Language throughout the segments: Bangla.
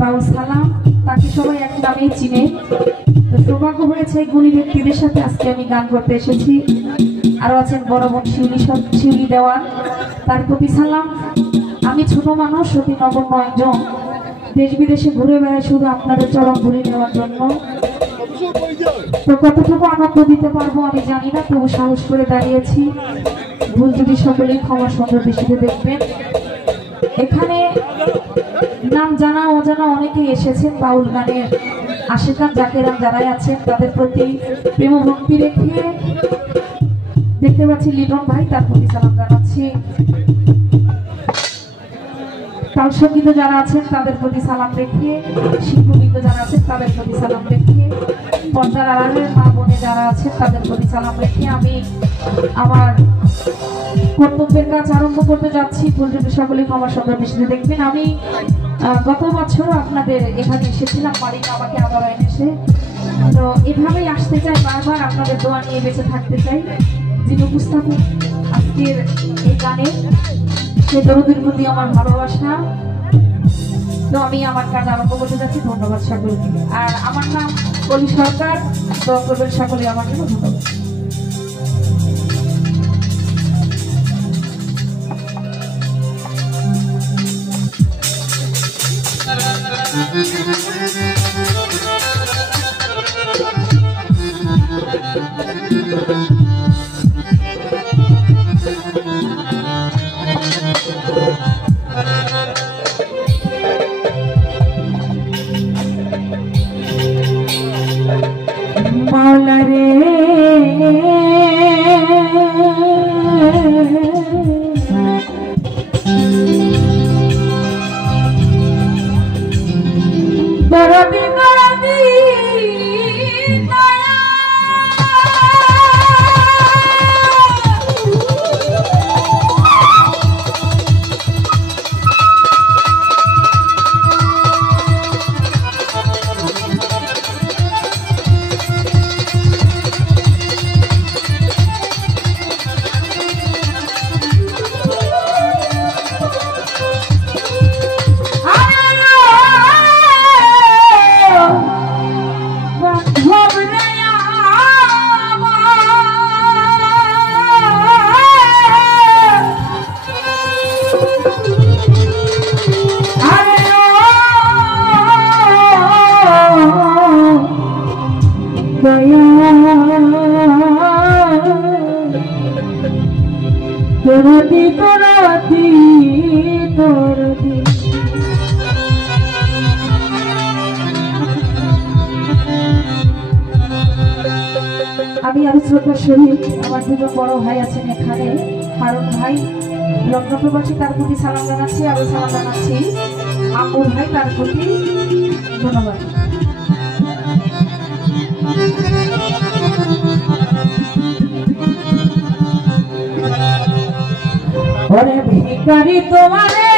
বাউল সালাম, তাকে সবাই এক নামেই চিনে। তো সৌভাগ্য হয়েছে গুণী ব্যক্তিদের সাথে আজকে আমি গান করতে এসেছি। আরো আছেন বড় বোন শিউলি দেওয়ান, তার প্রতি সালাম। আমি ছোট মানুষ, অতি নগণ্য একজন, দেশ বিদেশে ঘুরে বেড়াই শুধু আপনাদের চরম ঘুরে নেওয়ার জন্য। তো কতটুকু আনন্দ দিতে পারবো আমি জানি না, তবু সাহস করে দাঁড়িয়েছি। ভুল যদি সকলেই ক্ষমা সুন্দর দৃষ্টিতে দেখবেন। এখানে নাম জানা অজানা অনেকেই এসেছেন। বাউল গানের আশিকান জাকেরান যারাই আছেন তাদের প্রতি প্রেম ভক্তি রেখে দেখতে পাচ্ছি লিটন ভাই, তার প্রতি সালাম জানাচ্ছি। তাল সঙ্গীত যারা আছেন তাদের প্রতি সালাম রেখে, শিল্পবৃন্দ যারা আছেন তাদের প্রতি সালাম রেখে, পর্দার আড়ালের মা বোনে যারা আছেন তাদের প্রতি সালাম রেখে আমি আমার কর্তব্যের কাজ আরম্ভ করতে যাচ্ছি। ভুল যদি সকলে ক্ষমা সুন্দর দৃষ্টিতে দেখবেন। আমি গত বছর আপনাদের এখানে এসেছিলাম, মালিক আমাকে আবার এনেছে। তো এভাবেই আসতে চাই বারবার, আপনাদের দোয়া নিয়ে বেঁচে থাকতে চাই। যিনি উপস্থাপক আজকের এই গানে, সে দরুদের প্রতি আমার ভালোবাসা। তো আমি আমার কাজ আরম্ভ করতে যাচ্ছি। ধন্যবাদ সকলকে। আর আমার নাম কলি সরকার। দোয়া করবেন সকলে আমার জন্য। ধন্যবাদ। মাওলা রে দরদি দরদি দয়া তোরদি তোরদি তোরদি। আমি আরো শ্রদ্ধার সহিত আমার দুজন বড় ভাই আছেন এখানে, হারুন ভাই লগ্ন প্রবাসী, তার প্রতি সালাম জানাচ্ছি। আরো সালাম জানাচ্ছি আম্মুর ভাই, তার প্রতি ধন্যবাদ। ওরে ভিখারি তোমারে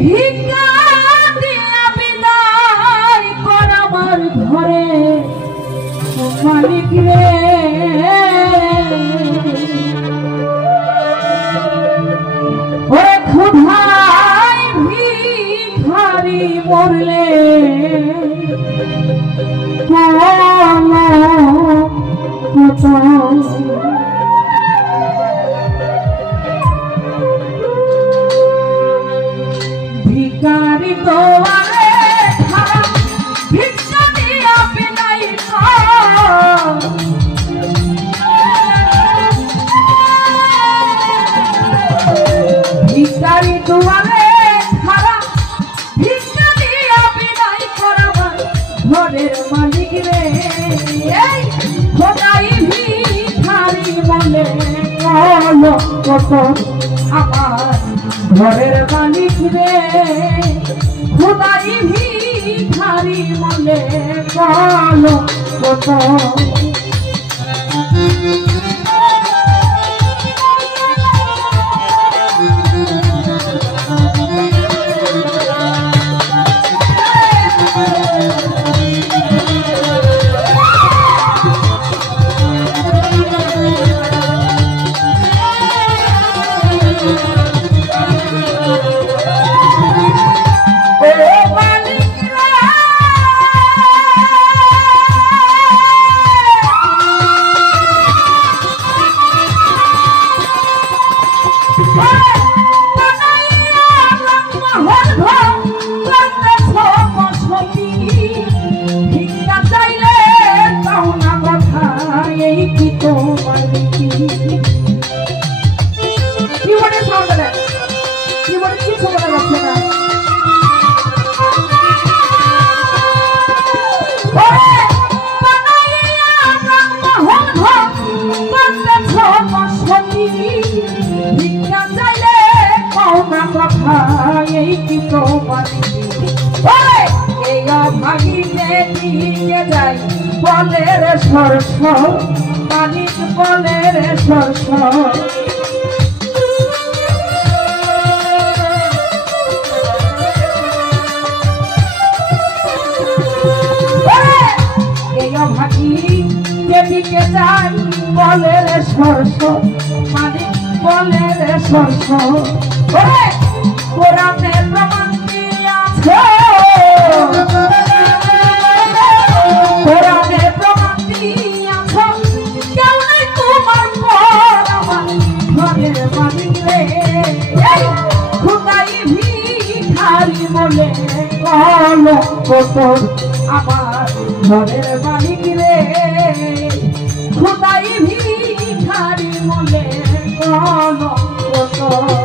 ভিক্ষা দিয়া বিদায় কর আমার ঘরে মালিক রে। ওরে ক্ষুধায় ভিখারি মরলে ভিখারি তোমারে ভিক্ষা দিয়া বিদায় ভিখারি তোমারে ভিক্ষা দিয়া বিদায় করাবার ঘরের মালিক রে। খোদাই ভিখারি বলে কলো কত আমার ঘরের মালিক রে। খোদাই ভিখারি বলে কলো কত। তোমার কিবোর্ডে সাউন্ড দেন, কিবোর্ডে কিছু বলা যাচ্ছে না। এই কি তোমার এই ভাগিতে নিয়ে যাই বলের সরস মালিক বলের সরস এই ভাগি যেদিকে যাই বলের সরস মালিক বলের সরস কোরআনে প্রমাণ দিয়াছে, কোরআনে প্রমাণ দিয়াছে কেউ নাই তোমার পর আমার ঘরের মালিক রে। খোদাই ভিখারি বলে কলঙ্ক তোর আমার ঘরের মালিক রে। খোদাই ভিখারি বলে কলঙ্ক তোর।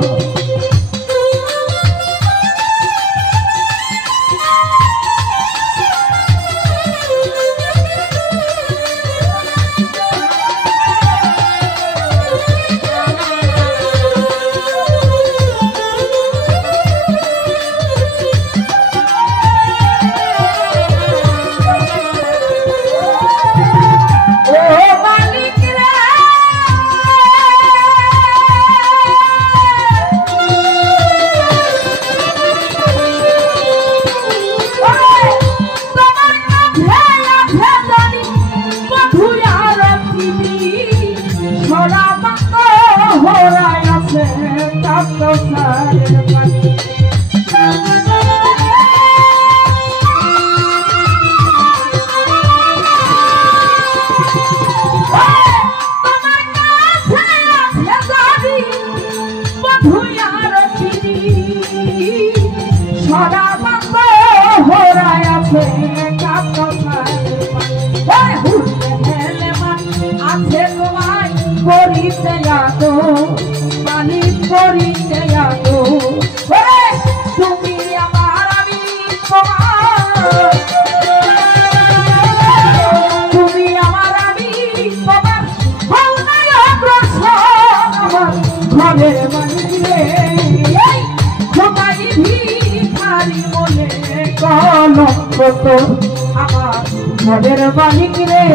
তুমি আমার আমি তোমার, তুমি আমার আমি তোমার ঘরের মালিক রে। খোদাই ভিখারি বলে কলঙ্ক তোর আমার ঘরের মালিক রে।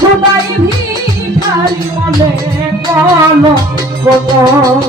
খোদাই ভিখারি বলে কলঙ্ক তোর।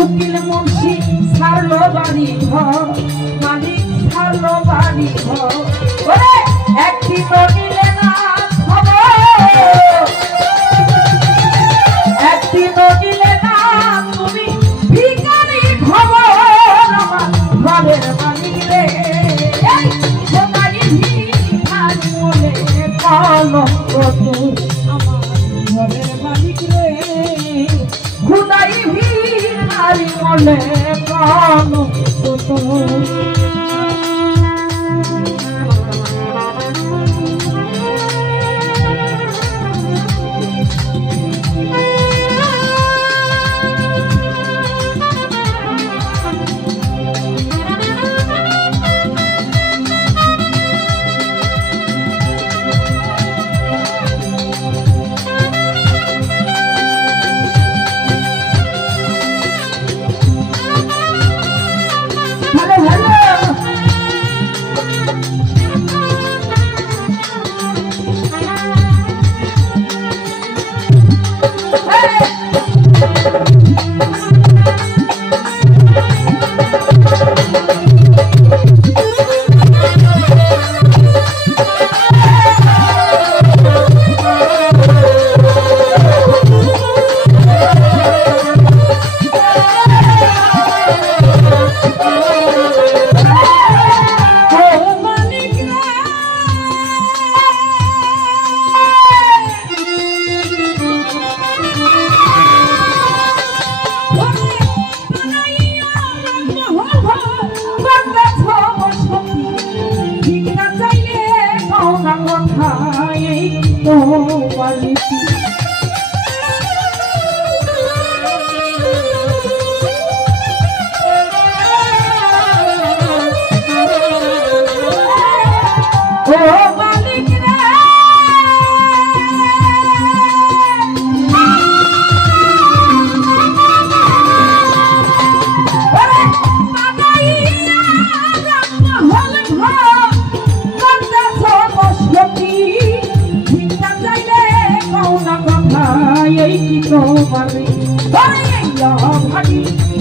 উকিল মুন্সি ছাড়লো বাড়ি ঘর, মালিক ছাড়লো বাড়ি ঘর, একটি নিলে না খবর, একটি নিলে না তুমি ভিখারি খবর আমার ঘরের মালিক রে। ভিখারি বলে কলঙ্ক তোর আমার ঘরের মালিক রে। খুদাই ভিখারি বলে কলঙ্ক তোর।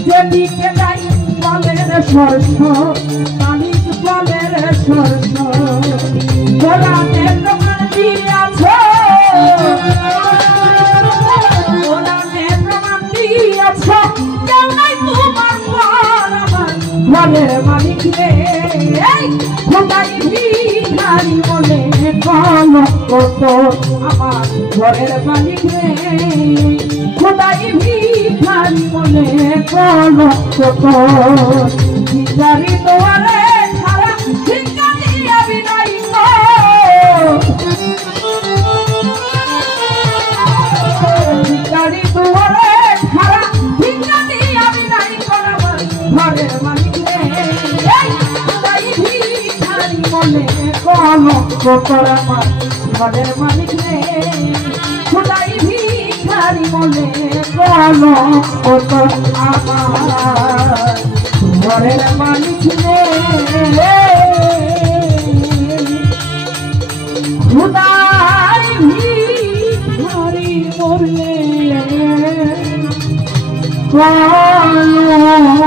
যেদিকে যাই বলের সরস মালিক বলের সরস কোরআনে প্রমাণ দিয়াছ কোরআনে প্রমাণ দিয়াছ কেউ নাই তোমার পর আমার বলের মালিক রে খোদাই ভিখারি বলে কলঙ্ক আমার ঘরের মালিক রে খোদাই ভিখারি বলে কলঙ্ক ভিখারি দোয়ারে ছাড়া ভিক্ষা দিয়া বিনয় ভিখারি দোয়ারে ছাড়া ভিক্ষা দিয়া বিনয় আমার ঘরের মালিক রে খোদাই ভিখারি বলে কলঙ্ক আমার ঘরের মালিক রে খোদাই ভিখারি বলে কলঙ্ক আমার ঘরের মালিক রে খোদাই ভিখারি বলে কলঙ্ক